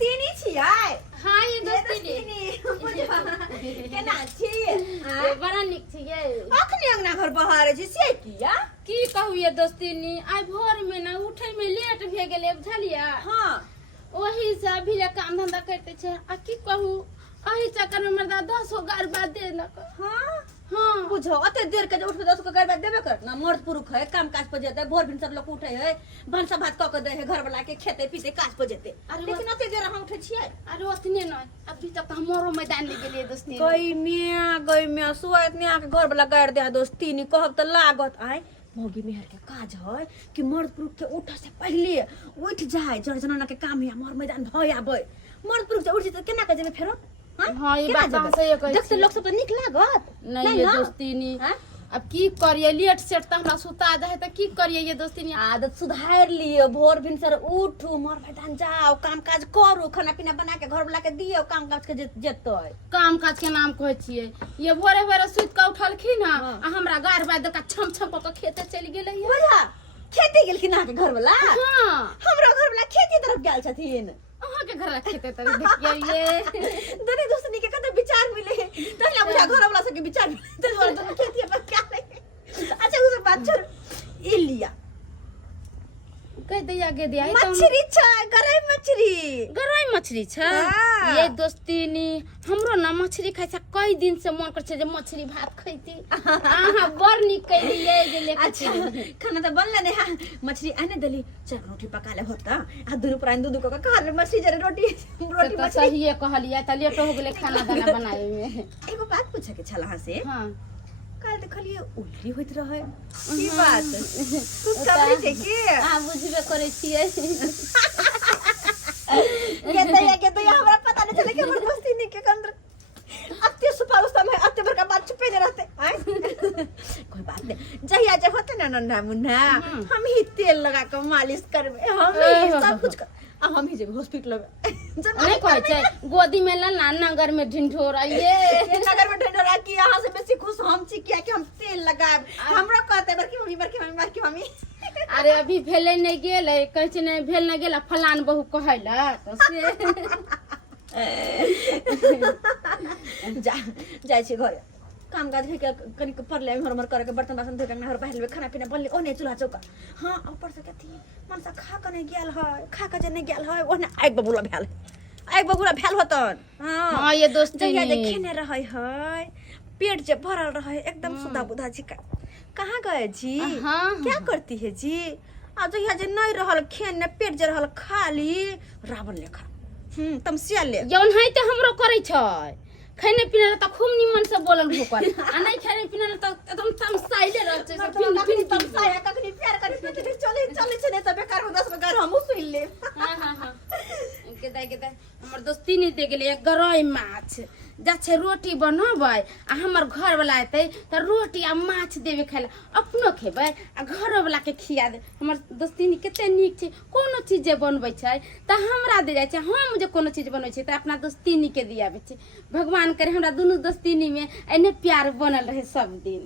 दोस्तीनी छियै। हां ये दोस्तीनी केना छियै? बड़ा निक छियै। अखनी अंगना घर बहारे छी से किया? की कहू ये दोस्तीनी आइ भोर में ना उठे में लेट भे गेले बुझलिया। हां ओही से अभी ले काम धंधा करते छे आ की कहू अही चक्कर में मर्दा 10 गो गार बाद देलक। हां हां बुझो अते देर के उठ के 10 को गरबा देबे कर ना। मर्द पुरुष है काम काज पर जेते भोर दिन सब लोग उठे है भनसा भात क के दे है घर वाला के खेते पीते काज पर जेते। लेकिन अते देर हम उठे छियै। अरे ओतने न अभी तक हमरो मैदान ले गेलिए दोस्ती। गई में सुअत ने आके घर वाला गाड़ दे दोस्ती नी कहब त लागत आय मौगी मेहर के काज है कि मर्द पुरुष के उठ से पहले उठ जाए जड़ जनाना के काम है मोर मैदान भय आबे। मर्द पुरुष उठ जे त केना के जेबे फेरो? हां ये बात सही है। देख लोग सब त निक लागत नहीं ये दोस्तीनी। अब की करिए लेट सेट त हमरा सुता दे त की करिए ये दोस्तीनी। आदत सुधार लियो भोर भिनसर उठू मोर मैदान जाओ काम काज करू खाना पीना बना के घर वाला के दियो काम काज के जेतो काम काज के नाम कहै छिए। ये भोरे भोरे सुत के उठलखिन आ हमरा गार बाद का छम छम क खेते चली गेलै। बुझा खेती गेलखिन ना के घर वाला। हां हमरा घर वाला खेती तरफ गेल छथिन। अहाँ के घर खेते तरफ देखिए ये दोनों दोस्तनी के कते विचार मिले तहला बुझा घर वाला सब के विचार मिले तो दोनों खेती पर क्या नहीं। अच्छा उस बात छोड़ ई लिया कह दिया गे दिया मछली छ गरई मछली छ। ये दोस्तीनी हमरो ना मछली खाइ छ कई दिन से मन कर छ जे मछली भात खैती। आहा बड़ निक कइलिए जे लेके। अच्छा खाना त बनले ने। हां मछली आने दली चल रोटी पका ले होता आ दुनु प्राण दूध को खा ले मछली जरे रोटी मछली सही है कहलिए त लेट हो गेले खाना दाना बनाए में। एगो बात पूछे के छला से। हां काल देखलिए उल्टी होइत रहे की बात तू कबरी छे की? हां बुझबे करे छिए। के हमरा पता नहीं चले कि हमर दोस्ती नहीं के अंदर अत्ते सुपर उस समय अत्ते बड़का बात छुपे नहीं रहते आय कोई बात नहीं जहिया जब होते ना नन्ना मुन्ना हम ही तेल लगा के मालिश करबे हम ही सब कुछ हम ही जब हॉस्पिटल में नहीं कहै छै गोदी में ला नगर में ढिंढोरा ये नगर में ढिंढोरा की यहां से बेसी खुश हम छी किया कि हम तेल लगाब हमरा कहते बरकी मम्मी अरे अभी भेले नहीं गेले कहै छै नहीं भेल नहीं गेला फलान बहू कहैला तो से जाय छी घर काम काज के कनी परले हमर करे के बर्तन बासन धोके नहर बहलवे खाना पीना बनले ओने चूल्हा चौका। हां ऊपर से कथी मन से खा के नहीं गेल है खा के जे नहीं गेल है ओने आग बबुला भेल होतन। हां ये दोस्ती जहिया देखेने रहे है पेट जे भरल रहे एकदम सुधा बुधा जी का कहां गए जी? क्या करती है जी? आ जहिया जे नहीं रहल खेने पेट जे रहल खाली रावण लेखा तमसिया ले जौन है त हमरो करे छै खाने पीने त खूब निमन से बोलल भूकर आ नहीं खाने पीने त एकदम तमसाइले रह छै फिन तमसाया कखनी प्यार करे चले छै ने त बेकार हो 10 बेकार हमहु सुन ले। हां के हमर दोस्ती नहीं दे गेले गरई माछ जा छै रोटी बनबै आ हमर घर वाला एतै त रोटी आ माछ देबे खाइला अपनो खेबै आ घर वाला के खिया दे। हमर दोस्ती नहीं कते नीक छै कोनो चीज जे बनबै छै त हमरा दे जाय छै हम जे कोनो चीज बनबै छै त अपना दोस्ती नहीं के दियाबे छै। भगवान करे हमरा दुनु दोस्ती नहीं में एने प्यार बनल रहे सब दिन।